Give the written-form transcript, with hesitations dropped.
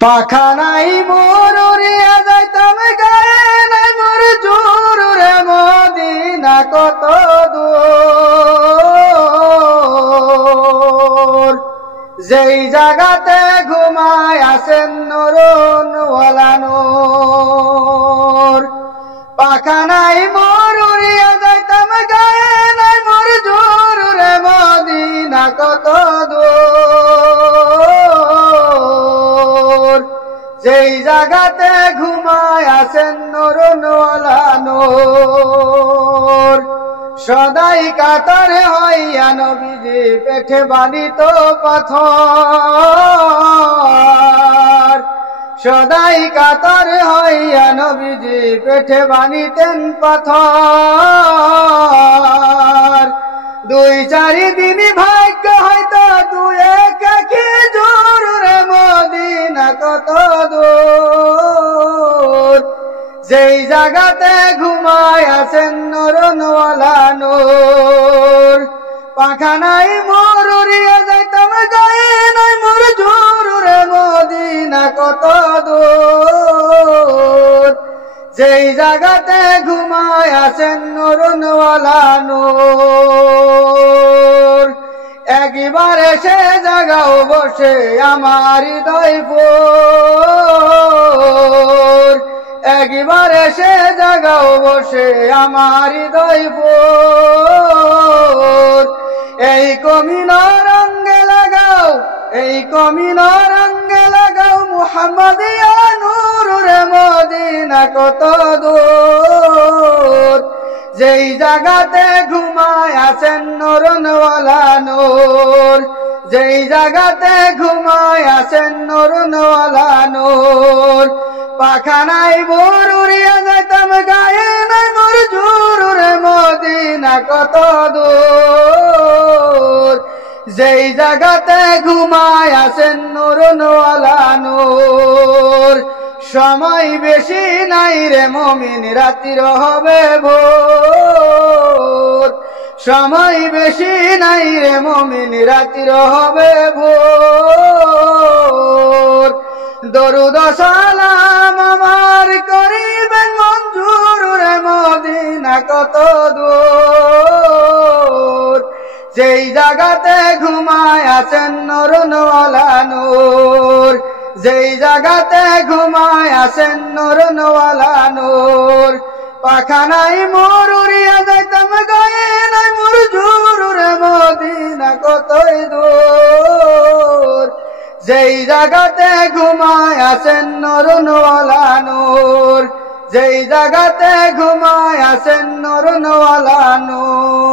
পাখা নাই মোর উড়িয়া যাইতাম গায়ে নাই মোর জোর রে মদিনা কত দূর যেই জায়গাতে ঘুমায় আছেন নূরওয়ালা নূর পাখা নাই মোর উড়িয়া যাইতাম গায়ে নাই মোর জোর রে মদিনা কত দূর যেই জায়গাতে ঘুমায় আছেন নূরওয়ালা নূর সদাই কাতর হইয়া নবীজি পেটে বালিত পাথর সদাই কাতর হইয়া নবীজি পেটে বানিতেন পাথর দুই চারি দিন ভাগ্য হয়তো দুই একাকি জোর রে মদিনা কত দূর যেই জায়গাতে ঘুমায় আছেন নূরওয়ালা নূর পাখা নাই মোর উড়িয়া যাইতাম গায়ে নাই মোর জোর রে মদিনা কত দূর যেই জায়গাতে ঘুমায় আছেন নূরওয়ালা নূর একবার এসে জাগাও বসে আমার হৃদয় ভোর একবার এসে জাগাও বসে আমার হৃদয় ভোর এই কমিনা রঙে লাগাও এই কমিনা রঙে লাগাও মুহাম্মাদিয়া নূর রে মদিনা কত দূর যেই জায়গাতে ঘুমায় আছেন নূরওয়ালা নূর যেই জায়গাতে ঘুমায় আছেন নূরওয়ালা নূর পাখা নাই মোর উড়িয়া যাইতাম গায়ে নাই মোর জোর রে মদিনা কত দূর যেই জায়গাতে ঘুমায় আছেন নূরওয়ালা নূর সময় বেশি নাই রে মুমিন রাত্রির হবে ভোর সময় বেশি নাই রে মুমিন রাত্রির হবে ভোর দরুদ সালাম আমার করিবেন মঞ্জুর রে মদিনা কত দূর যেই জায়গাতে ঘুমায় আছেন নূরওয়ালা নূর যেই জায়গাতে ঘুমায় আছেন নূরওয়ালা নূর পাখা নাই মোর উড়িয়া যাইতাম গায়ে নাই মোর জোর রে মদিনা কতই দূর যেই জায়গাতে ঘুমায় আছেন নূরওয়ালা নূর যেই জায়গাতে ঘুমায় আছেন নূরওয়ালা নূর